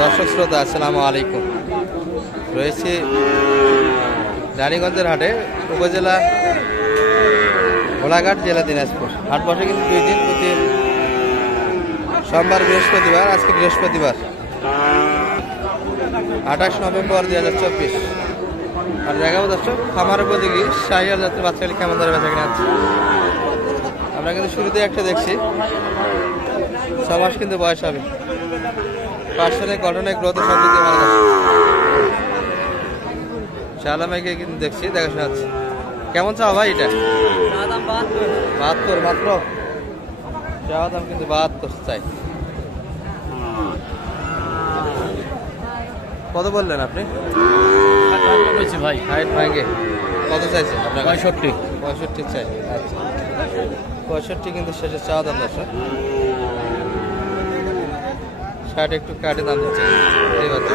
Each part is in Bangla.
দর্শক শ্রোতা আসসালামু আলাইকুম। রয়েছে রানীগঞ্জের হাটে, উপজেলা ভোলাঘাট, জেলা দিনাজপুর। হাট বসে কিন্তু 2 দিন, প্রতি সোমবার বৃহস্পতিবার। আজকে বৃহস্পতিবার 28 নভেম্বর 2024। আর দেখাবো দর্শক খামার উপযোগী শাহিওয়াল জাতের বাচ্চাগুলি কেমন ধরে বেচা কিনে আছে। আমরা কিন্তু শুরুতে একটা দেখছি, 6 মাস কিন্তু বয়স হবে। পার্সেলে গঠনে গ্রোথে সব দিকে ভালো আছে। শালামাইকে কিন্তু দেখছি, দেখাশোনা আছে। কেমন চাও ভাই এটা? 72 মাত্র চাওয়া দাম, কিন্তু 72 চাই। কত বললেন আপনি? ভাই হাইট ভাঙে কত চাইছেন আপনার? 65 চাই। আচ্ছা 65 কিন্তু শেষে চাওয়া দাম। দর্শক 60 একটু কাটে দাম দিচ্ছে এই বাচ্চা।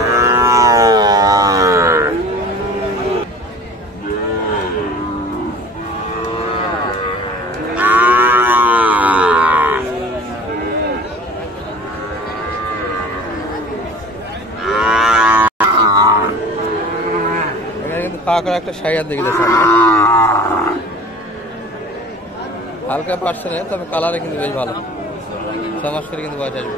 পাকড়া একটা শাইয়ার দেখে যাচ্ছে, হালকা পার্সেন্ট, তবে কালারে কিন্তু বেশ ভালো। 6 মাস করে কিন্তু বয়স আসবে।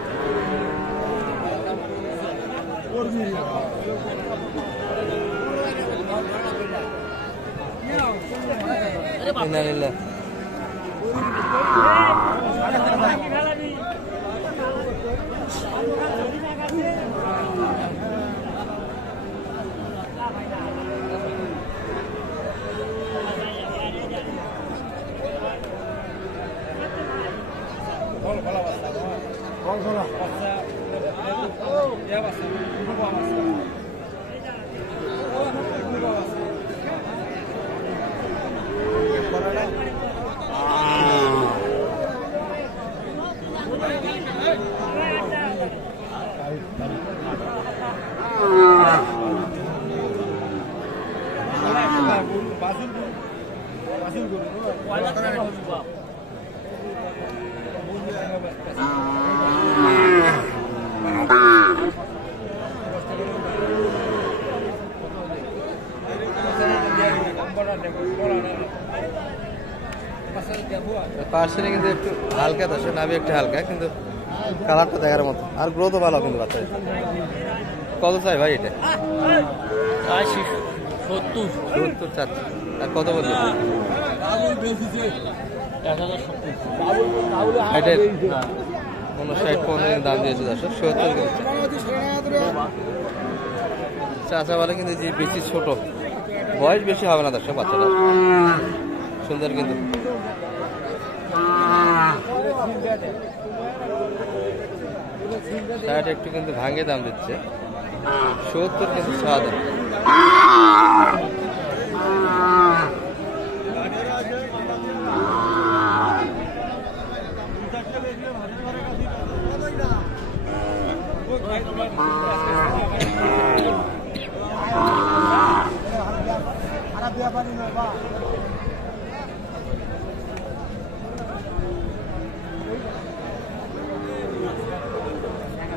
পার্সেন্টে কিন্তু একটু হালকা দশে, নাভি একটু হালকা, কিন্তু কালারটা দেখার মতো। আর গ্রোথও ভালো কিন্তু বাচ্চা। কত চাই ভাই এটা? 70 চাচ্ছি। আর কত বলবেন? 50 দাম দিয়েছে দর্শক। 70 চাচা বলে কিন্তু যে বেশি ছোট, বয়স বেশি হবে না দর্শক। বাচ্চাটা সুন্দর কিন্তু। শার্ট একটু কিন্তু ভাঙে দাম দিচ্ছে 70, কিন্তু সাদা।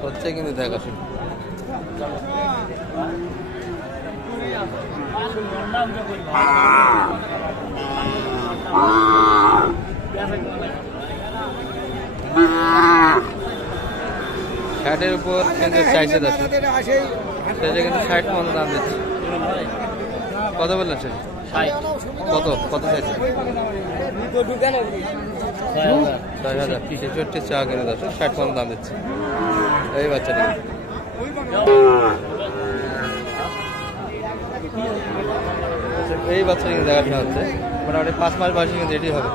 হচ্ছে কিন্তু দেখাশোনা। শার্টের উপর কিন্তু চাইছে দর্শক, সেটা কিন্তু 60 দাম দিচ্ছে। কত বললেন সে? কত চাইছে? 6000। 63 চা কিনে দর্শক, 60 দাম দিচ্ছে এই বাচ্চাটা। এই বাচ্চা কিন্তু দেখাশোনা হচ্ছে, মোটামুটি 5 মাস বয়সে কিন্তু রেডি হবে।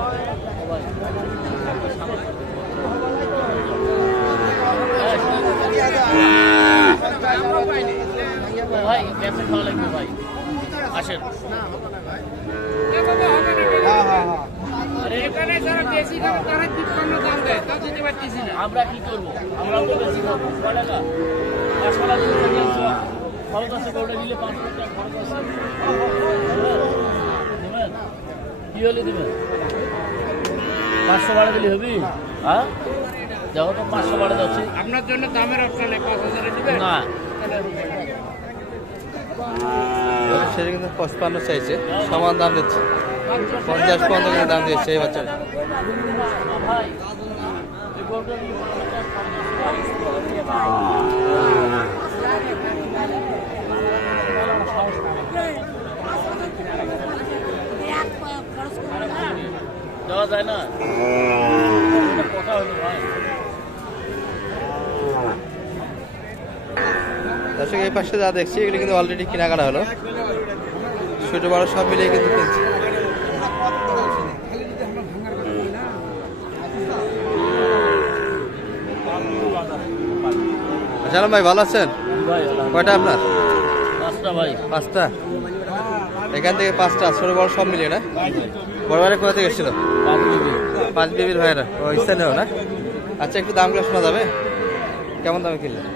আমরা কি করবো? আমরা তো বেশি খাবো। খরচ আছে, গোটা দিলে 5 টাকা খরচ আছে। কি হলে দেবেন? 500 বাড়া দিলে হবি? হ্যাঁ দেখো তো 500 বাড়ে যাচ্ছে আপনার জন্য দামের অপশন নেই, 5000 দিবেন না। সেটা কিন্তু 55 চাইছে, সমান দাম দিচ্ছে, 50 পর্যন্ত কিন্তু দাম দিচ্ছে এই বাচ্চাটা। ভাই এই গরুটা নিয়ে দেওয়া যায় না, কথা হলো ভাই। দর্শক এই পাশে যা দেখছি এগুলো কিন্তু অলরেডি কেনাকাটা হলো, ছোট বড় সব মিলিয়ে কিন্তু কিনছি। জানাম ভাই ভালো আছেন? ভাই কয়টা আপনার? 5টা ভাই। 5টা? এখান থেকে 5টা ছোট বড় সব মিলিয়ে না? বড় ভাইরা কোথা থেকে এসেছিল? 5 বিবির ভাইরা, ও স্থানীয় না? আচ্ছা একটু দামগুলো শোনা যাবে, কেমন দামে কিনলেন?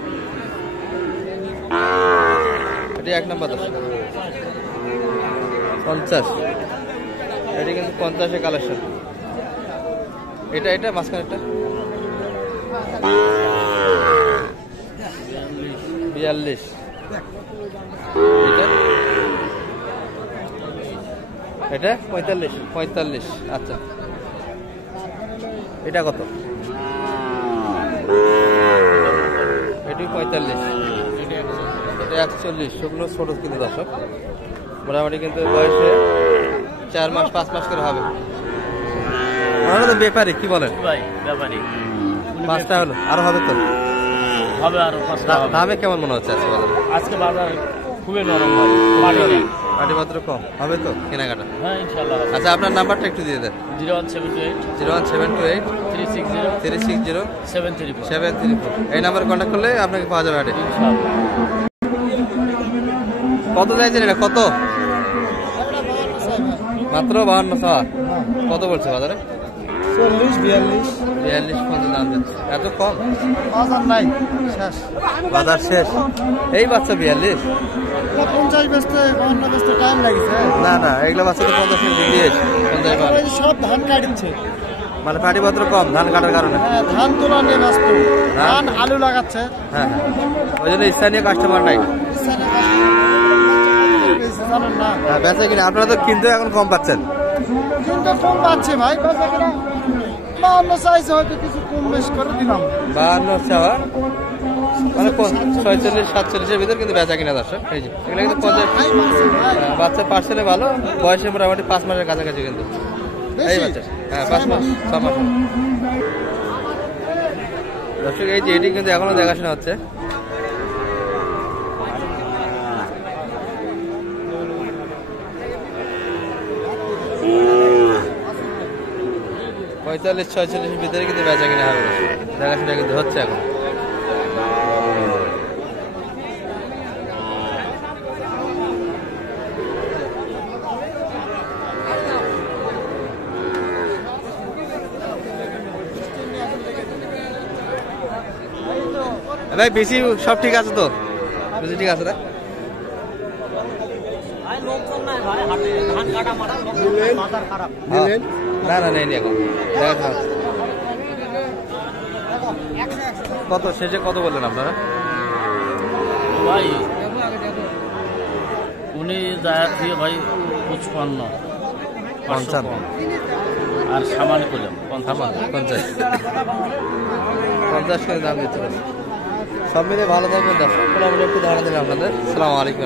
এটি 1 নম্বর দর্শক 50, এটি কিন্তু 50-এ কালেকশন। এটা মাঝখানেরটা 42, এটা 45। আচ্ছা এটা কত? এটি 45, এটা 41। সেগুলো ছোট কিন্তু দর্শক, মোটামুটি কিন্তু বয়সে 4 মাস 5 মাস করে হবে। ওনারা তো ব্যাপারী, কি বলেন ভাই ব্যাপারী 5টা হলো, আরো হবে তো? হবে আরো 5টা হবে। দামে কেমন মনে হচ্ছে আজকে বাজারে? আজকে বাজার খুবই নরম ভাই, পাটি নেই। পাটিপত্র কম হবে তো কেনাকাটা? হ্যাঁ ইনশাআল্লাহ। আচ্ছা আপনার নাম্বারটা একটু দিয়ে দেন। 01728 01728 360 360 734 734, এই নাম্বারে কন্ট্যাক্ট করলে আপনাকে পাওয়া যাবে হাটে। ইনশাআল্লাহ। কত চাইছেন এটা? কত? মাত্র 52। কত বলছে বাজারে? 40 42 42 কত দাম দিচ্ছে? এত কম? বাজার নাই, শেষ। বাজার শেষ। এই বাচ্চা 42? 50 বেচতে 52 বেচতে টাইম লাগিছে। না না, এগুলো বাচ্চা তো 50 বিক্রি হয়েছে, 50 এই যে সব ধান কাটছে, মানে পাটিপত্র কম ধান কাটার কারণে। হ্যাঁ ধান তোলা নিয়ে ব্যস্ত, ধান আলু লাগাচ্ছে। হ্যাঁ হ্যাঁ, ওই জন্য স্থানীয় কাস্টমার নাই। জানেন না, হ্যাঁ বেচা কিনা আপনারা তো কিনতে এখন কম পাচ্ছেন। কিন্তু কম পাচ্ছে ভাই, বেচা কিনা 52 চাইছে, হয়তো কিছু কম বেশ করে দিলাম। 52 চাওয়া মানে 46 47-এর ভিতর কিন্তু বেচা কিনা দর্শক। এই যে এগুলো কিন্তু 50 ভাই মারছে ভাই, বাচ্চা পার্সেলে ভালো, বয়সে মোটামুটি 5 মাসের কাছাকাছি কিন্তু এই বাচ্চা। হ্যাঁ 5 মাস 6 মাস দর্শক। এই যে এটি কিন্তু এখনো দেখাশোনা হচ্ছে। পঁয়তাল্লিশ 46-এর ভিতরে কিন্তু বেচা কিনা হবে, দেখাশোনা কিন্তু হচ্ছে এখন। ভাই বেশি সব ঠিক আছে তো? বেশি ঠিক আছে না? হ্যাঁ। না না নেই এখন দেখা। কত শেষে কত বললেন আপনারা? ভাই উনি জায়গা দিয়ে ভাই 55 55 আর সামান করলাম 50 করে দাম দিতে পারি। সব মিলে ভালো থাকবেন দর্শক, একটু ধারণা দিলাম আপনাদের। আসসালামু আলাইকুম।